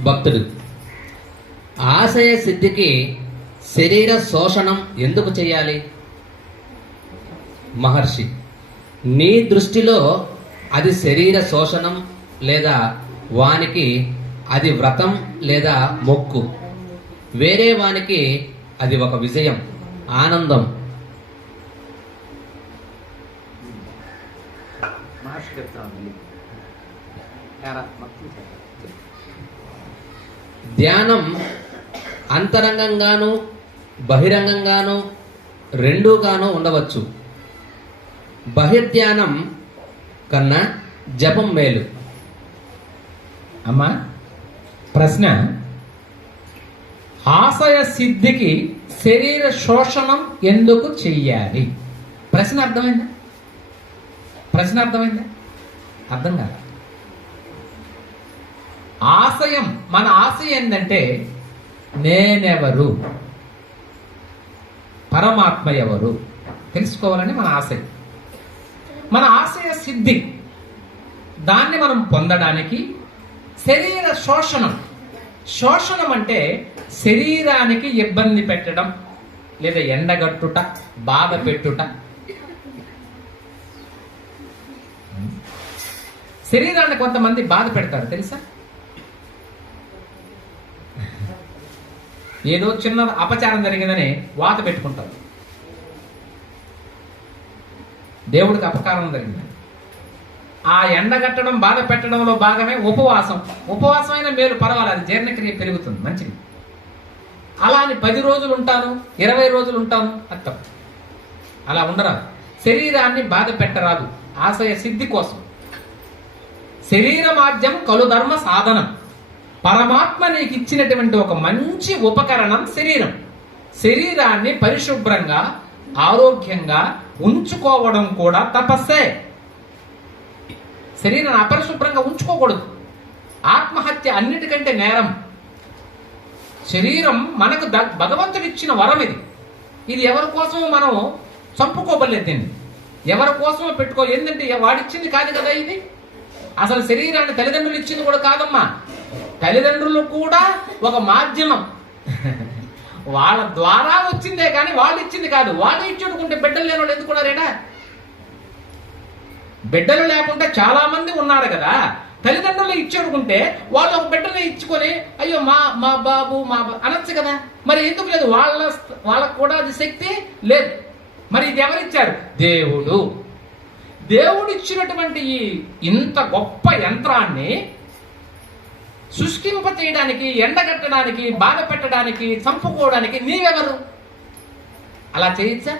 భక్తుడు. ఆశయ సిద్ధికి శరీర శోషణం ఎందుకు చేయాలి? మహర్షి నీ దృష్టిలో అది శరీర శోషణం లేదా వానికి అది వ్రతం లేదా మొక్కు? వేరే వానికి అది ఒక విజయం ఆనందం. మహర్షి చెప్తాను ధ్యానం అంతరంగంగాను బహిరంగంగాను రెండూగాను ఉండవచ్చు. బహిర్ధ్యానం కన్నా జపం మేలు. అమ్మా ప్రశ్న. ఆశయ సిద్ధికి శరీర శోషణం ఎందుకు చెయ్యాలి? ప్రశ్న అర్థమైందా? ప్రశ్న అర్థమైందా? అర్థం కాదు ఆశయం మన ఆశయం ఏంటంటే నేనెవరు? పరమాత్మ ఎవరు? తెలుసుకోవాలని మన ఆశయం. మన ఆశయ సిద్ధి దాన్ని మనం పొందడానికి శరీర శోషణం. శోషణం అంటే శరీరానికి ఇబ్బంది పెట్టడం లేదా ఎండగట్టుట బాధ పెట్టుట. శరీరాన్ని కొంతమంది బాధ పెడతారు తెలుసా? ఏదో చిన్న అపచారం జరిగిందని వాత పెట్టుకుంటారు. దేవుడికి అపకారం జరిగిందని. ఆ ఎండగట్టడం బాధ పెట్టడంలో భాగమే ఉపవాసం. ఉపవాసం అయిన మేలు పర్వాలేదు జీర్ణక్రియ పెరుగుతుంది మంచిది. అలా అని పది రోజులు ఉంటాను ఇరవై రోజులు ఉంటాను అర్థం అలా ఉండరాదు. శరీరాన్ని బాధ పెట్టరాదు ఆశయ సిద్ధి కోసం. శరీర కలుధర్మ సాధనం. పరమాత్మ నీకు ఇచ్చినటువంటి ఒక మంచి ఉపకరణం శరీరం. శరీరాన్ని పరిశుభ్రంగా ఆరోగ్యంగా ఉంచుకోవడం కూడా తపస్సే. శరీరాన్ని అపరిశుభ్రంగా ఉంచుకోకూడదు. ఆత్మహత్య అన్నిటికంటే నేరం. శరీరం మనకు ద- భగవంతుడు ఇచ్చిన వరం ఇది ఇది ఎవరి కోసమో మనం చంపుకోబలేదు దీన్ని. ఎవరి కోసమో పెట్టుకో ఏంటంటే వాడిచ్చింది కాదు కదా ఇది? అసలు శరీరాన్ని తల్లిదండ్రులు ఇచ్చింది కూడా కాదమ్మా. తల్లిదండ్రులు కూడా ఒక మాధ్యమం. వాళ్ళ ద్వారా వచ్చిందే కానీ వాళ్ళు ఇచ్చింది కాదు. వాళ్ళు ఇచ్చుడుకుంటే బిడ్డలు లేని వాళ్ళు ఎందుకున్నారేనా బిడ్డలు లేకుండా చాలా మంది ఉన్నారు కదా. తల్లిదండ్రులు ఇచ్చేడుకుంటే వాళ్ళు ఒక బిడ్డని ఇచ్చుకొని అయ్యో మా మా బాబు మా అనొచ్చు కదా. మరి ఎందుకు లేదు? వాళ్ళ వాళ్ళకు కూడా అది శక్తి లేదు. మరి ఇది ఎవరిచ్చారు? దేవుడు. దేవుడు ఇచ్చినటువంటి ఈ ఇంత గొప్ప యంత్రాన్ని శుష్కింప చేయడానికి ఎండగట్టడానికి బాధ పెట్టడానికి చంపుకోవడానికి నీవెవరు? అలా చేయొచ్చా?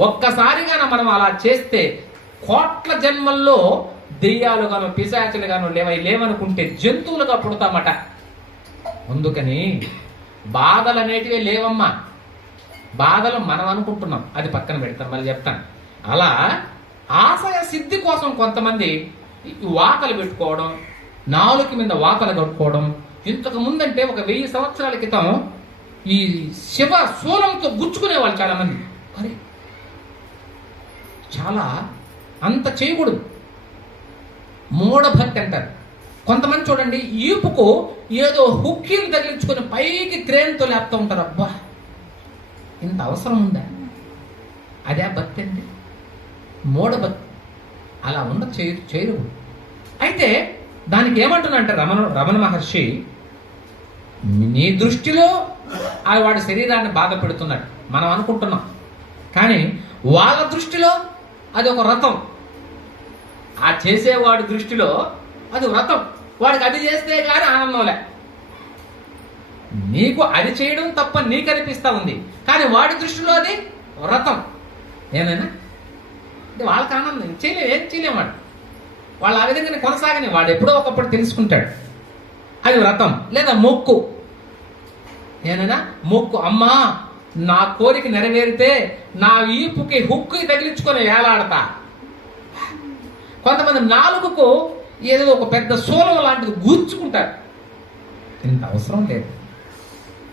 ఒక్కసారిగాన మనం అలా చేస్తే కోట్ల జన్మల్లో దెయ్యాలుగాను పిశాచులుగాను లేవై లేవనుకుంటే జంతువులుగా పుడతామట. అందుకని బాధలు అనేటివి లేవమ్మా. బాధలు మనం అనుకుంటున్నాం. అది పక్కన పెడతాను మళ్ళీ చెప్తాను. అలా ఆశయ సిద్ధి కోసం కొంతమంది వాకలు పెట్టుకోవడం నాలుగు మీద వాకలు కట్టుకోవడం. ఇంతకు ముందంటే ఒక వెయ్యి సంవత్సరాల క్రితం ఈ శివ శూలంతో గుచ్చుకునే వాళ్ళు చాలా మంది అరే చాలా అంత చేయకూడదు. మూఢభక్తి అంటారు. కొంతమంది చూడండి ఈపుకు ఏదో హుక్కీలు తగిలించుకొని పైకి క్రేన్తో లేపుతూ ఉంటారు. అబ్బా ఇంత అవసరం ఉందా? అదే భక్తి అండి. మూఢభక్తి. అలా ఉన్న చేయరు చేయరు. అయితే దానికి ఏమంటున్నాడంటే రమణ రమణ మహర్షి నీ దృష్టిలో ఆ వాడి శరీరాన్ని బాధ పెడుతున్నాడు మనం అనుకుంటున్నాం. కానీ వాళ్ళ దృష్టిలో అది ఒక రథం ఆ చేసేవాడి దృష్టిలో అది వ్రతం. వాడికి అది చేస్తే కానీ ఆనందంలే నీకు అది చేయడం తప్ప నీకు అనిపిస్తా ఉంది. కానీ వాడి దృష్టిలో అది వ్రతం. ఏమైనా వాళ్ళకి ఆనందం. చేయలేము ఏం చేయలేము వాడు. వాళ్ళు ఆ విధంగానే కొనసాగని వాడు ఎప్పుడో ఒకప్పుడు తెలుసుకుంటాడు. అది వ్రతం లేదా మొక్కు. ఏనైనా మొక్కు. అమ్మా నా కోరిక నెరవేరితే నా ఈపుకి హుక్కి తగిలించుకొని వేలాడతా. కొంతమంది నాలుగుకు ఏదో ఒక పెద్ద సూలం లాంటిది గూర్చుకుంటారు ఇంత అవసరం లేదు.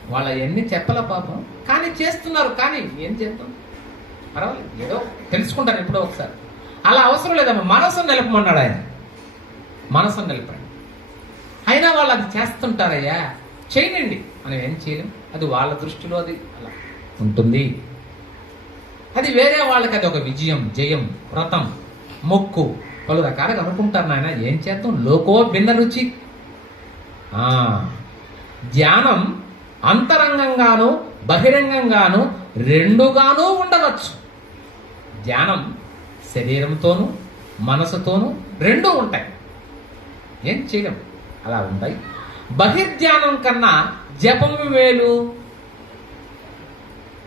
వాళ్ళ ఎన్ని చెప్పల పాపం. కానీ చేస్తున్నారు. కానీ ఏం చేస్తాం పర్వాలేదు. ఏదో తెలుసుకుంటారు ఎప్పుడో ఒకసారి. అలా అవసరం లేదమ్మా. మనసు నిలపమన్నాడు ఆయన. మనసు నిలపండి. అయినా వాళ్ళు అది చేస్తుంటారయ్యా. చేయనండి మనం ఏం చేయలేం. అది వాళ్ళ దృష్టిలో అది అలా ఉంటుంది. అది వేరే వాళ్ళకి అది ఒక విజయం జయం వ్రతం మొక్కు. పలు రకాలుగా అనుకుంటారు నాయన. ఏం చేద్దాం? లోకో భిన్న రుచి. ధ్యానం అంతరంగంగాను బహిరంగంగాను రెండుగాను ఉండవచ్చు. ధ్యానం శరీరంతోనూ మనసుతోనూ రెండూ ఉంటాయి. ఏం చేయడం అలా ఉంటాయి. బహిర్ధ్యానం కన్నా జపం మేలు.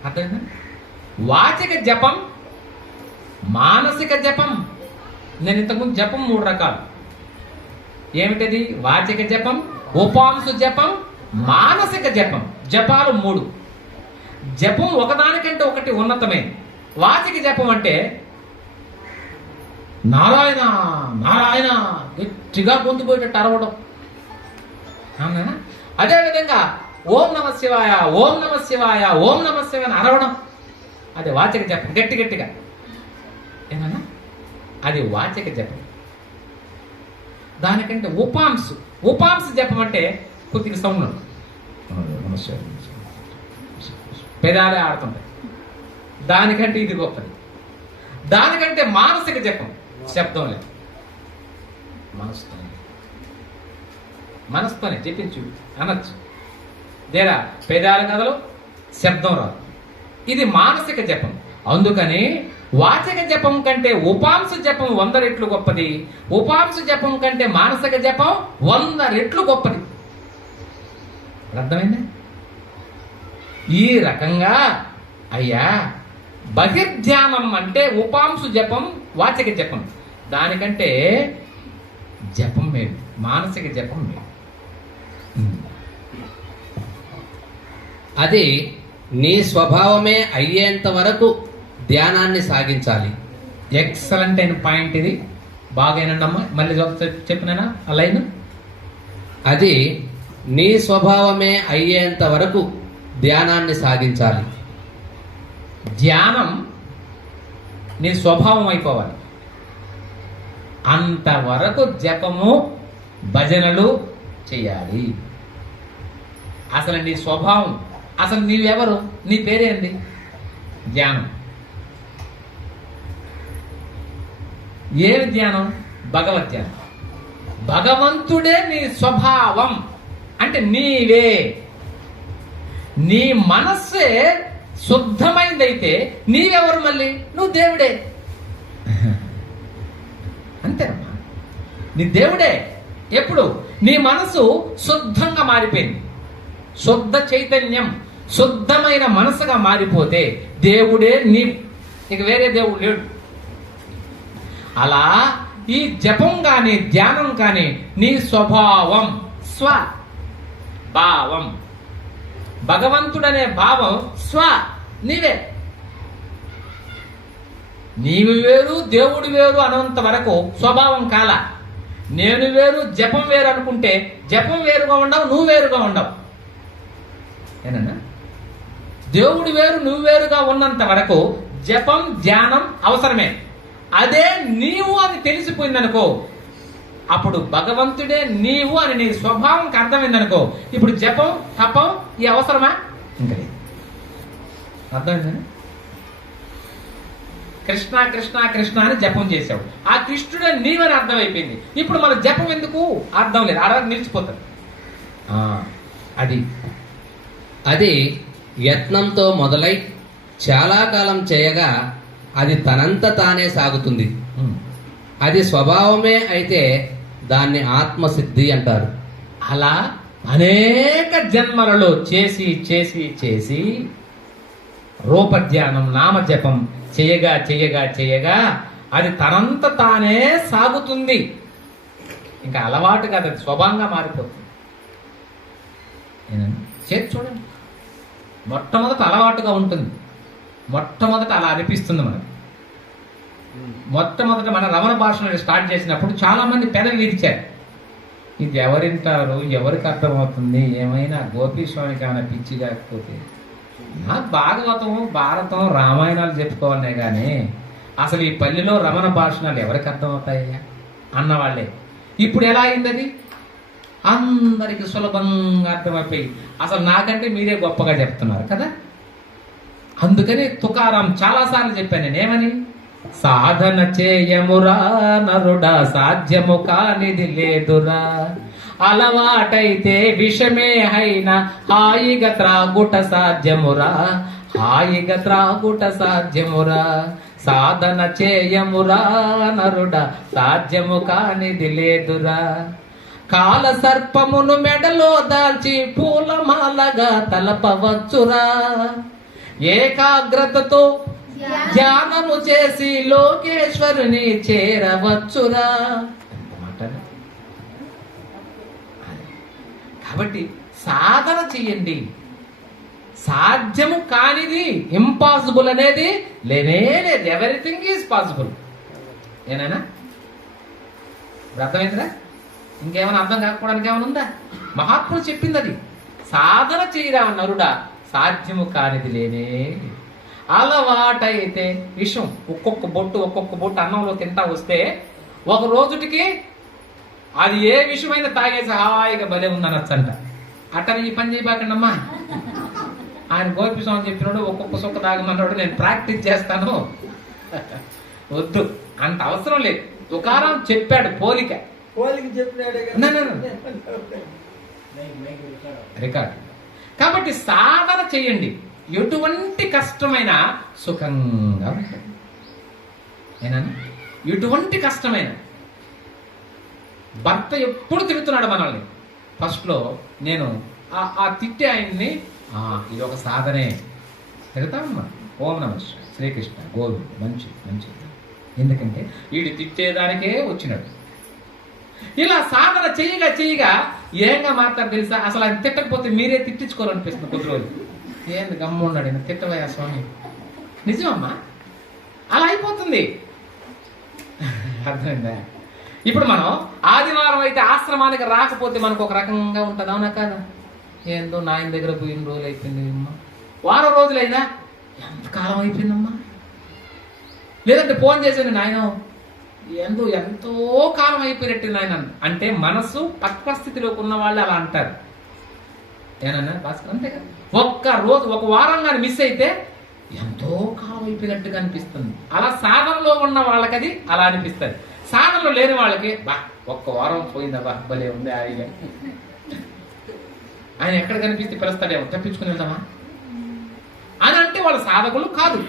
అర్థమైందా? వాచిక జపం మానసిక జపం. నేను ఇంతకుముందు జపం మూడు రకాలు. ఏమిటది? వాచిక జపం ఉపాంశు జపం మానసిక జపం. జపాలు మూడు. జపం ఒకదానికంటే ఒకటి ఉన్నతమైంది వాచిక జపం అంటే నారాయణ నారాయణ గట్టిగా పొందిపోయేటట్టు అరవడం. అవునా? అదేవిధంగా ఓం నమ శివాయ ఓం నమ శివాయ ఓం నమ శివాయ అరవడం. అది వాచక జపం గట్టి గట్టిగా. ఏమన్నా? అది వాచక జపం. దానికంటే ఉపాంశు ఉపాంశు జపం అంటే కొద్దిగా సౌండ్ పెదాలే ఆడుతుంటాయి. దానికంటే ఇది గొప్పది. దానికంటే మానసిక జపం. శబ్దం లేదు. మనసుతోనే మనసుతోనే జపించు అనొచ్చు. దేరా పేదాల కథలు శబ్దం రాదు. ఇది మానసిక జపం. అందుకని వాచక జపం కంటే ఉపాంశ జపం వంద రెట్లు గొప్పది. ఉపాంశ జపం కంటే మానసిక జపం వంద రెట్లు గొప్పది. అర్థమైందా? ఈ రకంగా అయ్యా బహిర్ధ్యానం అంటే ఉపాంశు జపం వాచక జపం. దానికంటే జపం మేలు మానసిక జపం మేలు. అది నీ స్వభావమే అయ్యేంత వరకు ధ్యానాన్ని సాగించాలి. ఎక్సలెంట్ అయిన పాయింట్ ఇది. బాగైనండమ్మా మళ్ళీ ఒకసారి చెప్పినానా ఆ లైన్? అది నీ స్వభావమే అయ్యేంత వరకు ధ్యానాన్ని సాగించాలి. ధ్యానం నీ స్వభావం అయిపోవాలి. అంతవరకు జపము భజనలు చేయాలి. అసలు నీ స్వభావం అసలు నీవెవరు? నీ పేరేంది ధ్యానం. ఏమి ధ్యానం? భగవత్ ధ్యానం. భగవంతుడే నీ స్వభావం. అంటే నీవే. నీ మనస్సే శుద్ధమైందైతే నీవెవరు మళ్ళీ? నువ్వు దేవుడే. నీ దేవుడే. ఎప్పుడు? నీ మనసు శుద్ధంగా మారిపోయింది. శుద్ధ చైతన్యం శుద్ధమైన మనసుగా మారిపోతే దేవుడే నీ ఇక వేరే దేవుడు లేడు. అలా ఈ జపం కానీ ధ్యానం కానీ నీ స్వభావం స్వ భావం. భగవంతుడనే భావం స్వ నీవే. నీవు వేరు దేవుడు వేరు అనంత వరకు స్వభావం కాల. నేను వేరు జపం వేరు అనుకుంటే జపం వేరుగా ఉండవు నువ్వు వేరుగా ఉండవు. ఏనన్నా? దేవుడు వేరు నువ్వు వేరుగా ఉన్నంత వరకు జపం ధ్యానం అవసరమే. అదే నీవు అని తెలిసిపోయిందనుకో అప్పుడు భగవంతుడే నీవు అని నీ స్వభావంకి అర్థమైందనుకో ఇప్పుడు జపం తపం ఈ అవసరమా? ఇంకా లేదు. అర్థమైందా? కృష్ణ కృష్ణ కృష్ణ అని జపం చేసావు ఆ కృష్ణుడే నీవని అర్థమైపోయింది. ఇప్పుడు మన జపం ఎందుకు? అర్థం లేదు. అలా నిలిచిపోతుంది అది. అది యత్నంతో మొదలై చాలా కాలం చేయగా అది తనంత తానే సాగుతుంది. అది స్వభావమే అయితే దాన్ని ఆత్మసిద్ధి అంటారు. అలా అనేక జన్మలలో చేసి చేసి చేసి రూపధ్యానం నామజపం చేయగా చేయగా చేయగా అది తనంత తానే సాగుతుంది. ఇంకా అలవాటు కదా అది స్వభావంగా మారిపోతుంది. చేతి చూడండి. మొట్టమొదట అలవాటుగా ఉంటుంది. మొట్టమొదట అలా అనిపిస్తుంది మనకు. మొట్టమొదట మన రమణ భాషను స్టార్ట్ చేసినప్పుడు చాలామంది పెదవి విరిచారు. ఇది ఎవరింటారు? ఎవరికి అర్థమవుతుంది? ఏమైనా గోపీస్వామికి ఏమైనా పిచ్చి కాకపోతే భాగవతం భారతం రామాయణాలు చెప్పుకోవాలనే కానీ అసలు ఈ పల్లెలో రమణ భాషణాలు ఎవరికి అర్థమవుతాయ్యా అన్నవాళ్ళే. ఇప్పుడు ఎలా అయిందది? అందరికి సులభంగా అర్థమైపోయి అసలు నాకంటే మీరే గొప్పగా చెప్తున్నారు కదా? అందుకని తుకారాం చాలాసార్లు చెప్పాను నేనేమని సాధన చేయమురా నరుడా సాధ్యము కానిది లేదురా. అలవాటైతే విషమే అయినా హాయిగా త్రాగుట సాధ్యమురా. హాయిగా త్రాగుట సాధ్యమురా. సాధన చేయమురా నరుడా. సాధ్యము కానిది లేదురా. కాల సర్పమును మెడలో దాల్చి పూలమాలగా తలపవచ్చురా. ఏకాగ్రతతో ధ్యానము చేసి లోకేశ్వరుని చేరవచ్చురా ఎంత మాట? కాబట్టి సాధన చెయ్యండి. సాధ్యము కానిది ఇంపాసిబుల్ అనేది లేనే లేదు. ఎవరిథింగ్ ఈజ్ పాసిబుల్ ఏనాయనా ఇప్పుడు అర్థమైందిరా? ఇంకేమైనా అర్థం కాకపోవడానికి ఏమైనా ఉందా? మహాత్ముడు చెప్పింది అది. సాధన చేయరా నరుడా? సాధ్యము కానిది లేనే అలవాటైతే విషం ఒక్కొక్క బొట్టు ఒక్కొక్క బొట్టు అన్నంలో తింటా వస్తే ఒక రోజుటికి అది ఏ విషయమైనా తాగేసి హాయిగా భలే ఉందనొచ్చంట. అట్టని ఈ పని చేయబాకండమ్మా. ఆయన గోపిస్వామి చెప్పినాడు ఒక్కొక్క సుక్క తాగమన్నాడు నేను ప్రాక్టీస్ చేస్తాను. వద్దు అంత అవసరం లేదు. తుకారం చెప్పాడు పోలిక. పోలికి చెప్పినాడే. రికార్డ్. కాబట్టి సాధన చేయండి. ఎటువంటి కష్టమైన సుఖంగా ఉంటుంది ఎటువంటి కష్టమైన. భర్త ఎప్పుడు తిడుతున్నాడు మనల్ని? ఫస్ట్లో నేను ఆ తిట్టే ఆయన్ని ఇది ఒక సాధనే. తిడతామమ్మా ఓం నమ శ్రీకృష్ణ. గోవింద్ మంచి మంచి. ఎందుకంటే వీడు తిట్టేదానికే వచ్చినాడు. ఇలా సాధన చేయగా చేయగా ఏంగా మాట్లాడు తెలుసా? అసలు ఆయన తిట్టకపోతే మీరే తిట్టించుకోవాలనిపిస్తుంది కొద్ది రోజులు. ఏంది గమ్మున్నాడు ఉన్నాడు తిట్టవయ్యా స్వామి. నిజమమ్మా? అలా అయిపోతుంది. అర్థమైందా? ఇప్పుడు మనం ఆదివారం అయితే ఆశ్రమానికి రాకపోతే మనకు ఒక రకంగా ఉంటుంది? అవునా కాదా? ఏందో నాయన దగ్గర పోయిన రోజులు అయిపోయింది అమ్మా. వారం రోజులైనా ఎంత కాలం అయిపోయిందమ్మా? లేదంటే ఫోన్ చేశాను నాయన. ఎందు ఎంతో కాలం అయిపోయినట్టు నాయన. అంటే మనసు పక్వ స్థితిలోకి ఉన్న వాళ్ళు అలా అంటారు. ఏనన్నా భాస్కర్ అంతే కదా? ఒక్క రోజు ఒక వారం కానీ మిస్ అయితే ఎంతో కాలం అయిపోయినట్టుగా అనిపిస్తుంది. అలా సాధనలో ఉన్న వాళ్ళకి అది అలా అనిపిస్తుంది. సాధనలో లేని వాళ్ళకి బా ఒక్క వారం పోయిందబ్బా భలే ఉంది ఆయన ఆయన ఎక్కడ కనిపిస్తే పిలుస్తాడేమో తప్పించుకుని వెళ్దామా? అని అంటే వాళ్ళ సాధకులు కాదు.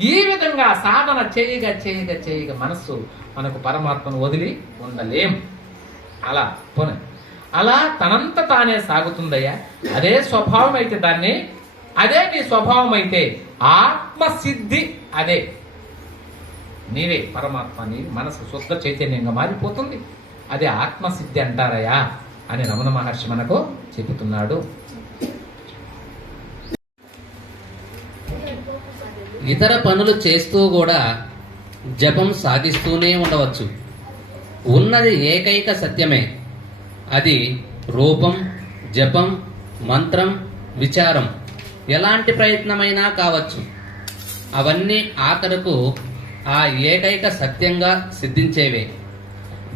ఈ విధంగా సాధన చేయగా చేయగా చేయగా మనస్సు మనకు పరమాత్మను వదిలి ఉండలేం. అలా పోనీ. అలా తనంత తానే సాగుతుందయ్యా. అదే స్వభావం అయితే దాన్ని అదే నీ స్వభావం అయితే ఆత్మసిద్ధి అదే. నీవే పరమాత్మ నీ మనసు శుద్ధ చైతన్యంగా మారిపోతుంది. అదే ఆత్మసిద్ధి అంటారయ్యా అని రమణ మహర్షి మనకు చెబుతున్నాడు. ఇతర పనులు చేస్తూ కూడా జపం సాగిస్తూనే ఉండవచ్చు. ఉన్నది ఏకైక సత్యమే. అది రూపం జపం మంత్రం విచారం. ఎలాంటి ప్రయత్నమైనా కావచ్చు. అవన్నీ ఆఖరకు ఆ ఏకైక సత్యంగా సిద్ధించేవే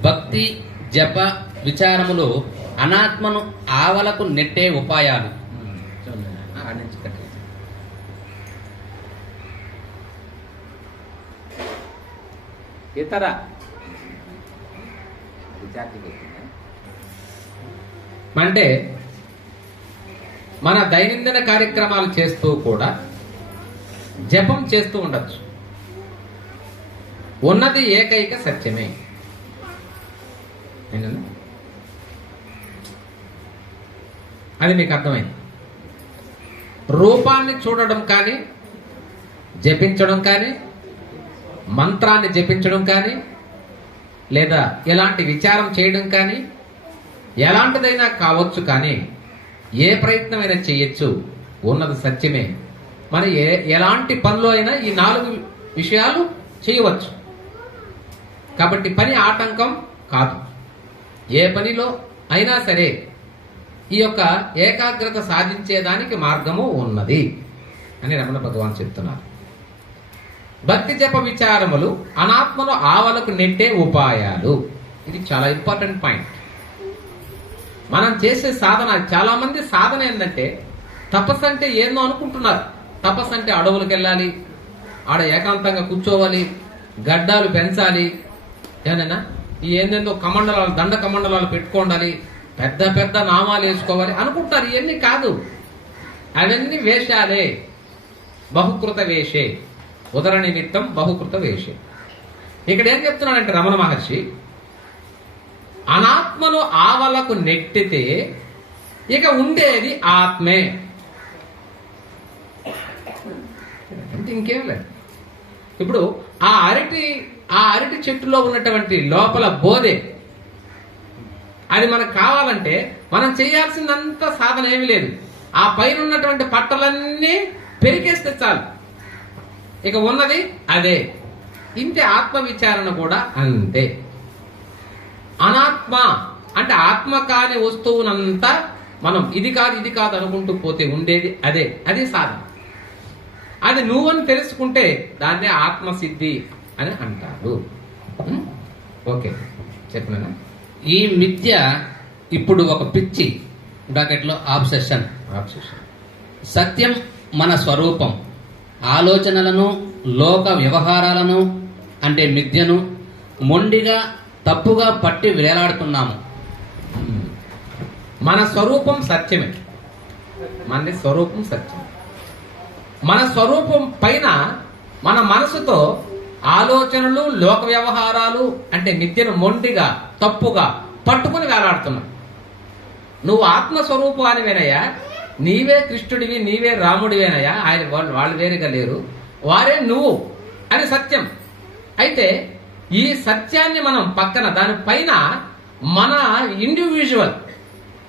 భక్తి జప విచారములు అనాత్మను ఆవలకు నెట్టే ఉపాయాలు. ఇతర? అంటే మన దైనందిన కార్యక్రమాలు చేస్తూ కూడా జపం చేస్తూ ఉండొచ్చు ఉన్నది ఏకైక సత్యమే. అది మీకు అర్థమైంది. రూపాన్ని చూడడం కానీ జపించడం కానీ మంత్రాన్ని జపించడం కానీ లేదా ఎలాంటి విచారం చేయడం కానీ ఎలాంటిదైనా కావచ్చు కానీ ఏ ప్రయత్నమైనా చేయొచ్చు. ఉన్నది సత్యమే. మన ఏ ఎలాంటి పనులు అయినా ఈ నాలుగు విషయాలు చేయవచ్చు. కాబట్టి పని ఆటంకం కాదు. ఏ పనిలో అయినా సరే ఈ యొక్క ఏకాగ్రత సాధించేదానికి మార్గము ఉన్నది అని రమణ భగవాన్ చెప్తున్నారు. భక్తి జప విచారములు అనాత్మను ఆవలకు నెట్టే ఉపాయాలు. ఇది చాలా ఇంపార్టెంట్ పాయింట్. మనం చేసే సాధన చాలామంది సాధన ఏంటంటే తపస్సు అంటే ఏందో అనుకుంటున్నారు. తపస్సు అంటే అడవులకు వెళ్ళాలి ఆడ ఏకాంతంగా కూర్చోవాలి గడ్డాలు పెంచాలి ఏనైనా ఈ ఏందేందో కమండలాలు దండ కమండలాలు పెట్టుకోండాలి పెద్ద పెద్ద నామాలు వేసుకోవాలి అనుకుంటారు. ఇవన్నీ కాదు. అవన్నీ వేషాలే. బహుకృత వేషే. ఉదర నిమిత్తం బహుకృత వేషే. ఇక్కడ ఏం చెప్తున్నాడంటే రమణ మహర్షి? అనాత్మను ఆవలకు నెట్టితే ఇక ఉండేది ఆత్మే. అంటే ఇంకేం లేదు. ఇప్పుడు ఆ అరటి ఆ అరటి చెట్టులో ఉన్నటువంటి లోపల బోధే. అది మనకు కావాలంటే మనం చేయాల్సిందంత సాధన ఏమీ లేదు. ఆ పైన ఉన్నటువంటి పట్టలన్నీ పెరికేస్తే చాలు. ఇక ఉన్నది అదే. ఇంతే ఆత్మ విచారణ కూడా అంతే. అనాత్మ అంటే ఆత్మ కాని వస్తువునంతా మనం ఇది కాదు ఇది కాదు అనుకుంటూ పోతే ఉండేది అదే. అది సాధన. అది నువ్వని తెలుసుకుంటే దాన్నే ఆత్మసిద్ధి అని అంటారు? ఓకే. చెప్పినా ఈ మిథ్య ఇప్పుడు ఒక పిచ్చి బ్రాకెట్లో ఆబ్సెషన్. సత్యం మన స్వరూపం. ఆలోచనలను లోక వ్యవహారాలను అంటే మిథ్యను మొండిగా తప్పుగా పట్టి వేలాడుతున్నాము. మన స్వరూపం సత్యమే. మన స్వరూపం సత్యం. మన స్వరూపం పైన మన మనసుతో ఆలోచనలు లోక వ్యవహారాలు అంటే మిథ్యను మొండిగా తప్పుగా పట్టుకుని వేలాడుతున్నావు నువ్వు ఆత్మస్వరూపానివేనయ్యా నీవే కృష్ణుడివి నీవే రాముడివేనయ్యా ఆయన వాళ్ళు వాళ్ళు వేరుగా లేరు. వారే నువ్వు అని సత్యం. అయితే ఈ సత్యాన్ని మనం పక్కన దానిపైన మన ఇండివిజువల్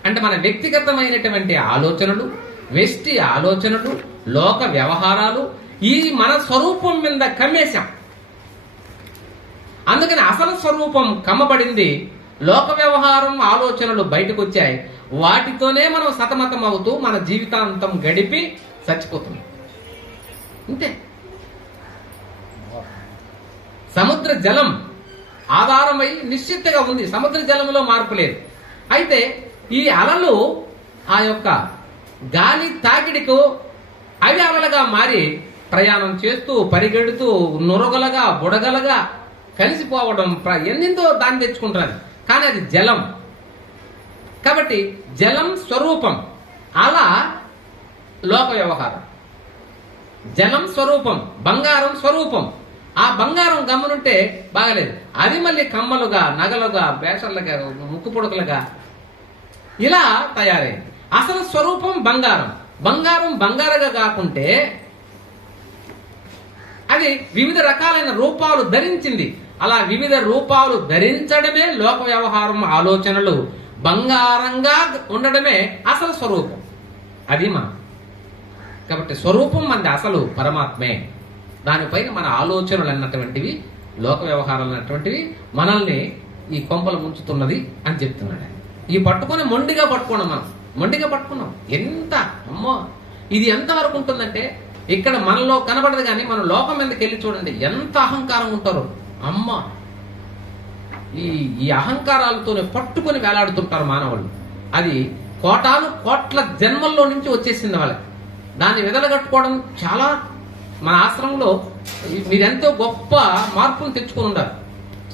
అంటే మన వ్యక్తిగతమైనటువంటి ఆలోచనలు వెష్టి ఆలోచనలు లోక వ్యవహారాలు ఈ మన స్వరూపం మీద కమ్మేశాం. అందుకని అసలు స్వరూపం కమ్మబడింది. లోక వ్యవహారం ఆలోచనలు బయటకు వచ్చాయి వాటితోనే మనం సతమతం అవుతూ మన జీవితాంతం గడిపి చచ్చిపోతున్నాం. అంతే సముద్ర జలం ఆధారమై నిశ్చితగా ఉంది. సముద్ర జలంలో మార్పు లేదు. అయితే ఈ అలలు ఆ యొక్క గాలి తాకిడికు అవి అలలుగా మారి ప్రయాణం చేస్తూ పరిగెడుతూ నురగలగా బుడగలగా కలిసిపోవడం ప్ర- దాన్ని తెచ్చుకుంటారు కానీ అది జలం. కాబట్టి జలం స్వరూపం. అలా లోక వ్యవహారం. జలం స్వరూపం బంగారం స్వరూపం. ఆ బంగారం గమ్మునుంటే బాగలేదు. అది మళ్ళీ కమ్మలుగా నగలుగా బేషర్లుగా ముక్కు పొడుకులుగా ఇలా తయారైంది. అసలు స్వరూపం బంగారం. బంగారం బంగారుగా కాకుంటే అది వివిధ రకాలైన రూపాలు ధరించింది. అలా వివిధ రూపాలు ధరించడమే లోక వ్యవహారం ఆలోచనలు. బంగారంగా ఉండడమే అసలు స్వరూపం. అది మనం. కాబట్టి స్వరూపం మనది అసలు పరమాత్మే. దానిపైన మన ఆలోచనలు అన్నటువంటివి లోక వ్యవహారాలు అన్నటువంటివి మనల్ని ఈ కొంపలు ముంచుతున్నది అని చెప్తున్నాడు ఆయన. ఈ పట్టుకొని మొండిగా పట్టుకున్నాం మనం. మొండిగా పట్టుకున్నాం. ఎంత అమ్మో! ఇది ఎంతవరకు ఉంటుందంటే ఇక్కడ మనలో కనబడదు కానీ మన లోకం మీదకి వెళ్ళి చూడండి ఎంత అహంకారం ఉంటారో. అమ్మ. ఈ ఈ అహంకారాలతోనే పట్టుకొని వేలాడుతుంటారు మానవులు. అది కోటాను కోట్ల జన్మల్లో నుంచి వచ్చేసింది వాళ్ళకి. దాన్ని వెదలగట్టుకోవడం చాలా మన ఆశ్రమంలో మీరెంతో గొప్ప మార్పులు తెచ్చుకొని ఉండాలి.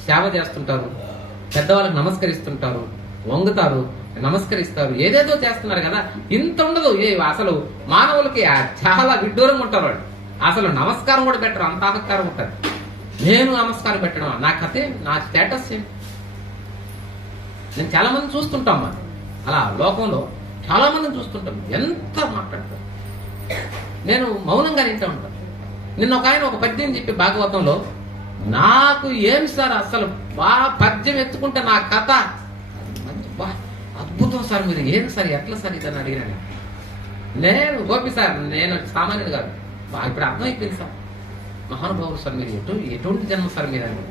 సేవ చేస్తుంటారు పెద్దవాళ్ళకి నమస్కరిస్తుంటారు వంగుతారు నమస్కరిస్తారు ఏదేదో చేస్తున్నారు కదా. ఇంత ఉండదు. ఏ అసలు మానవులకి చాలా విడ్డూరంగా ఉంటారు వాళ్ళు. అసలు నమస్కారం కూడా పెట్టరు అంత అహంకారం ఉంటారు. నేను నమస్కారం పెట్టడం నా కథ నా స్టేటస్ ఏం నేను చాలా మంది చూస్తుంటాం మరి అలా లోకంలో చాలా మందిని చూస్తుంటాం. ఎంత మాట్లాడతాం నేను మౌనంగా వింటూ ఉంటాను నిన్న ఒక ఆయన ఒక పద్యం చెప్పి భాగవతంలో నాకు ఏం సార్ అసలు బా పద్యం ఎత్తుకుంటే నా కథ? బా అద్భుతం సార్ మీరు. ఏం సార్? ఎట్లా సార్ ఇదని అడిగినాను నేను గోపి సార్ నేను సామాన్యుడు కాదు. బా- ఇప్పుడు అర్థమైపోయింది సార్. మహానుభావులు సార్ మీరు ఎటు ఎటువంటి జన్మ సార్ మీరు అని?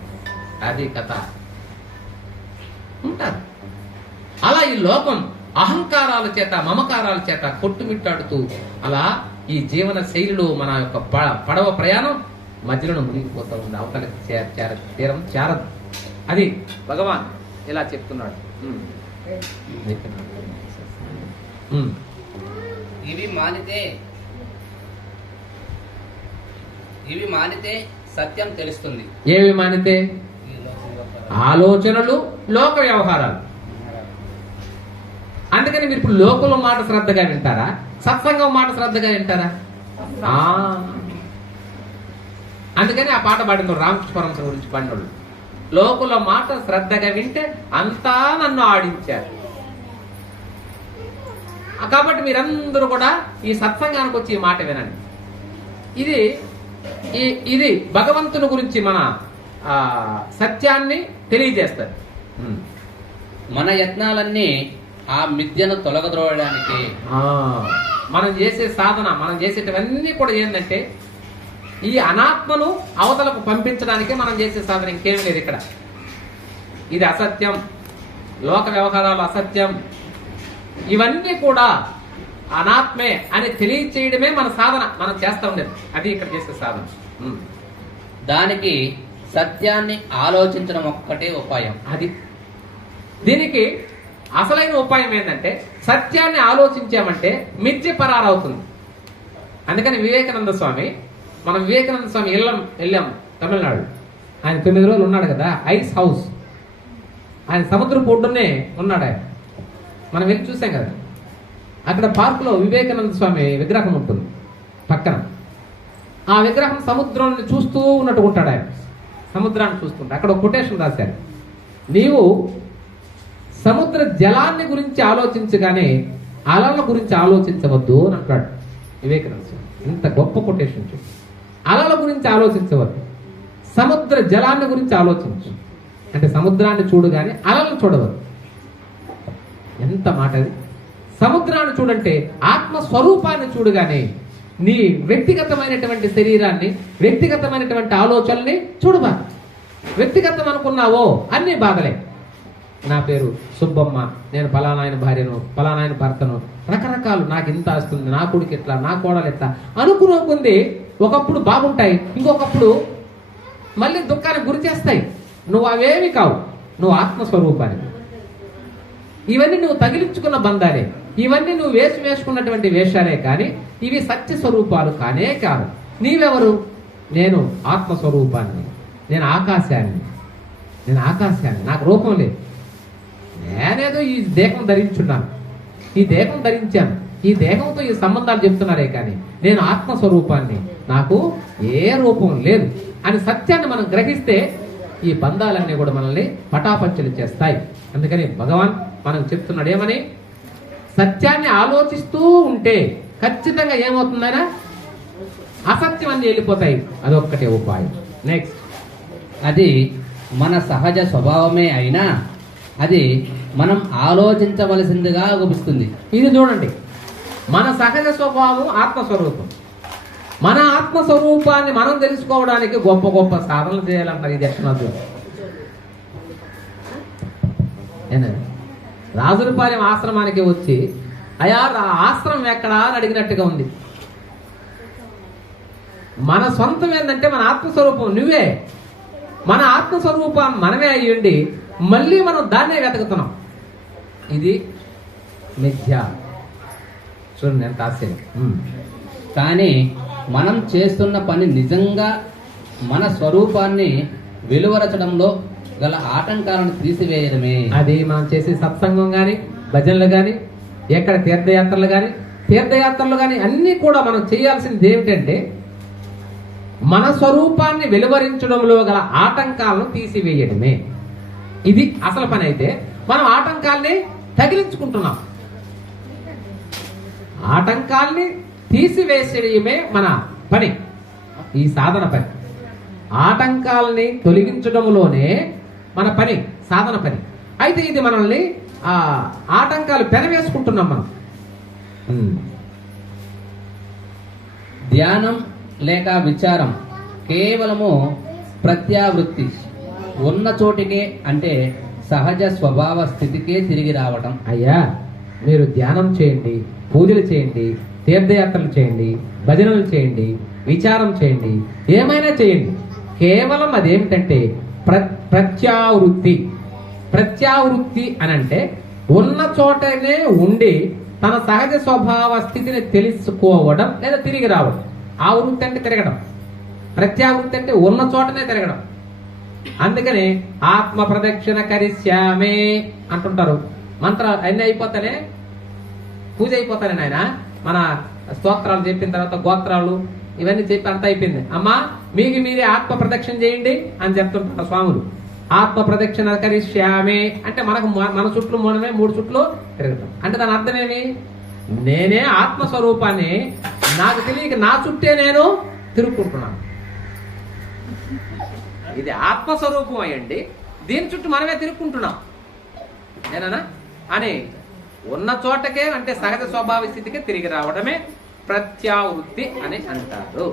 అది కథ. ఉంటారు. అలా ఈ లోకం అహంకారాల చేత మమకారాల చేత కొట్టుమిట్టాడుతూ అలా ఈ జీవన శైలిలో మన యొక్క పడవ ప్రయాణం మధ్యలో మునిగిపోతూ ఉంది. అవతలకి చేర తీరం చేరదు. అది భగవాన్ ఇలా చెప్తున్నాడు. ఇవి మానితే ఇవి మానితే సత్యం తెలుస్తుంది. ఏవి మానితే? ఆలోచనలు లోక వ్యవహారాలు. అందుకని మీరు ఇప్పుడు లోకుల మాట శ్రద్ధగా వింటారా? సత్సంగం మాట శ్రద్ధగా వింటారా. అందుకని ఆ పాట పాడిన రామకృష్ణ పరమహంస గురించి పాడినోళ్ళు లోకుల మాట శ్రద్ధగా వింటే అంతా నన్ను ఆడించారు. కాబట్టి మీరందరూ కూడా ఈ సత్సంగానికి వచ్చి ఈ మాట వినండి. ఇది ఇది భగవంతుని గురించి మన ఆ, సత్యాన్ని తెలియజేస్తారు. మన యత్నాలన్నీ ఆ మిథ్యను తొలగద్రోవడానికి మనం చేసే సాధన మనం చేసేటివన్నీ కూడా ఏంటంటే ఈ అనాత్మను అవతలకు పంపించడానికి మనం చేసే సాధన ఇంకేం లేదు ఇక్కడ. ఇది అసత్యం. లోక వ్యవహారాలు అసత్యం. ఇవన్నీ కూడా అనాత్మే అని తెలియచేయడమే మన సాధన మనం చేస్తా ఉండేది. అది ఇక్కడ చేసే సాధన. దానికి సత్యాన్ని ఆలోచించడం ఒక్కటే ఉపాయం. అది. దీనికి అసలైన ఉపాయం ఏంటంటే సత్యాన్ని ఆలోచించామంటే మిథ్య పరారవుతుంది. అందుకని వివేకానంద స్వామి మనం వివేకానంద స్వామి వెళ్ళాం వెళ్ళాం తమిళనాడు. ఆయన తొమ్మిది రోజులు ఉన్నాడు కదా ఐస్ హౌస్. ఆయన సముద్రం ఒడ్డునే ఉన్నాడు ఆయన. మనం వెళ్ళి చూసాం కదా. అక్కడ పార్కులో వివేకానంద స్వామి విగ్రహం ఉంటుంది పక్కన. ఆ విగ్రహం సముద్రాన్ని చూస్తూ ఉన్నట్టు ఉంటాడు ఆయన. సముద్రాన్ని చూస్తుంటాడు. అక్కడ ఒక కొటేషన్ రాశారు. నీవు సముద్ర జలాన్ని గురించి ఆలోచించగానే అలల గురించి ఆలోచించవద్దు అని అంటాడు వివేకానంద స్వామి. ఇంత గొప్ప కొటేషన్ చూడు. అలల గురించి ఆలోచించవద్దు. సముద్ర జలాన్ని గురించి ఆలోచించు. అంటే సముద్రాన్ని చూడు కానీ చూడవద్దు. ఎంత మాట అది? సముద్రాన్ని చూడంటే ఆత్మ స్వరూపాన్ని చూడగానే నీ వ్యక్తిగతమైనటువంటి శరీరాన్ని వ్యక్తిగతమైనటువంటి ఆలోచనల్ని చూడబా వ్యక్తిగతం అనుకున్నావో అన్ని బాధలే. నా పేరు సుబ్బమ్మ నేను పలానాయన భార్యను పలానాయన భర్తను రకరకాలు నాకు ఇంత వస్తుంది నా కొడుకు ఎట్లా నా కోడలు ఎట్లా అనుకునే ఒకప్పుడు బాగుంటాయి ఇంకొకప్పుడు మళ్ళీ దుఃఖానికి గురి చేస్తాయి. నువ్వు అవేమి కావు నువ్వు ఆత్మస్వరూపానికి ఇవన్నీ నువ్వు తగిలించుకున్న బంధాలే. ఇవన్నీ నువ్వు వేసి వేసుకున్నటువంటి వేషాలే కానీ ఇవి సత్య స్వరూపాలు కానే కాదు. నీవెవరు? నేను ఆత్మస్వరూపాన్ని. నేను ఆకాశాన్ని. నేను ఆకాశాన్ని. నాకు రూపం లేదు. నేనేదో ఈ దేహం ధరించున్నాను. ఈ దేహం ధరించాను. ఈ దేహంతో ఈ సంబంధాలు చెప్తున్నారే కానీ నేను ఆత్మస్వరూపాన్ని. నాకు ఏ రూపం లేదు. అని సత్యాన్ని మనం గ్రహిస్తే ఈ బంధాలన్నీ కూడా మనల్ని పటాపంచలు చేస్తాయి. అందుకని భగవాన్ మనం చెప్తున్నాడు ఏమని? సత్యాన్ని ఆలోచిస్తూ ఉంటే ఖచ్చితంగా ఏమవుతుందనా? అసత్యం అన్ని వెళ్ళిపోతాయి. అదొక్కటే ఉపాయం. నెక్స్ట్ అది మన సహజ స్వభావమే అయినా అది మనం ఆలోచించవలసిందిగా గుపిస్తుంది ఇది చూడండి. మన సహజ స్వభావం ఆత్మస్వరూపం. మన ఆత్మస్వరూపాన్ని మనం తెలుసుకోవడానికి గొప్ప గొప్ప సాధనలు చేయాలంటారు ఇది ఎక్కడ ఏనా రాజులపాలెం ఆశ్రమానికి వచ్చి అయా రా ఆశ్రమం ఎక్కడా? అని అడిగినట్టుగా ఉంది. మన సొంతం ఏంటంటే మన ఆత్మస్వరూపం నువ్వే. మన ఆత్మస్వరూపం మనమే అయ్యండి మళ్ళీ మనం దాన్నే వెతుకుతున్నాం. ఇది మిథ్య. చూడండి ఎంత ఆశ్చర్యం. కానీ మనం చేస్తున్న పని నిజంగా మన స్వరూపాన్ని వెలువరచడంలో గల ఆటంకాలను తీసివేయడమే. అది మనం చేసే సత్సంగం కానీ భజనలు కానీ ఎక్కడ తీర్థయాత్రలు కానీ తీర్థయాత్రలు కానీ అన్నీ కూడా మనం చేయాల్సింది ఏమిటంటే మన స్వరూపాన్ని వెలువరించడంలో గల ఆటంకాలను తీసివేయడమే. ఇది అసలు పని అయితే మనం ఆటంకాల్ని తగిలించుకుంటున్నాం. ఆటంకాల్ని తీసివేసేయడమే మన పని ఈ సాధన పని. ఆటంకాల్ని తొలగించడంలోనే మన పని సాధన పని. అయితే ఇది మనల్ని ఆ ఆటంకాలు పెనవేసుకుంటున్నాం మనం. ధ్యానం లేక విచారం కేవలము ప్రత్యావృత్తి. ఉన్న చోటికే అంటే సహజ స్వభావ స్థితికే తిరిగి రావటం. అయ్యా మీరు ధ్యానం చేయండి పూజలు చేయండి తీర్థయాత్రలు చేయండి భజనలు చేయండి విచారం చేయండి ఏమైనా చేయండి. కేవలం అదేమిటంటే ప్ర ప్రత్యావృత్తి. ప్రత్యావృత్తి అని అంటే ఉన్న చోటనే ఉండి తన సహజ స్వభావ స్థితిని తెలుసుకోవడం లేదా తిరిగి రావడం. ఆ వృత్తి అంటే తిరగడం. ప్రత్యావృత్తి అంటే ఉన్న చోటనే తిరగడం. అందుకని ఆత్మ ప్రదక్షిణ కరిశ్యామే అంటుంటారు. మంత్రాలు అన్ని అయిపోతానే? పూజ అయిపోతానే నాయన? మన స్తోత్రాలు చెప్పిన తర్వాత గోత్రాలు ఇవన్నీ చెప్పి అంత అయిపోయింది. అమ్మా మీకు మీరే ఆత్మ ప్రదక్షిణ చేయండి అని చెప్తుంటారు స్వాములు. ఆత్మ ప్రదక్షిణ కరిష్యామే అంటే మనకు మన చుట్లు మనమే మూడు చుట్లు తిరుగుతాం. అంటే దాని అర్థం ఏమి? నేనే ఆత్మస్వరూపాన్ని నాకు తెలియక నా చుట్టే నేను తిరుక్కుంటున్నాను. ఇది ఆత్మస్వరూపం అయ్యండి దీని చుట్టూ మనమే తిరుక్కుంటున్నాం. నేనా అని ఉన్న చోటకే అంటే సహజ స్వభావ స్థితికి తిరిగి రావడమే ప్రత్యావృత్తి అని అంటారు.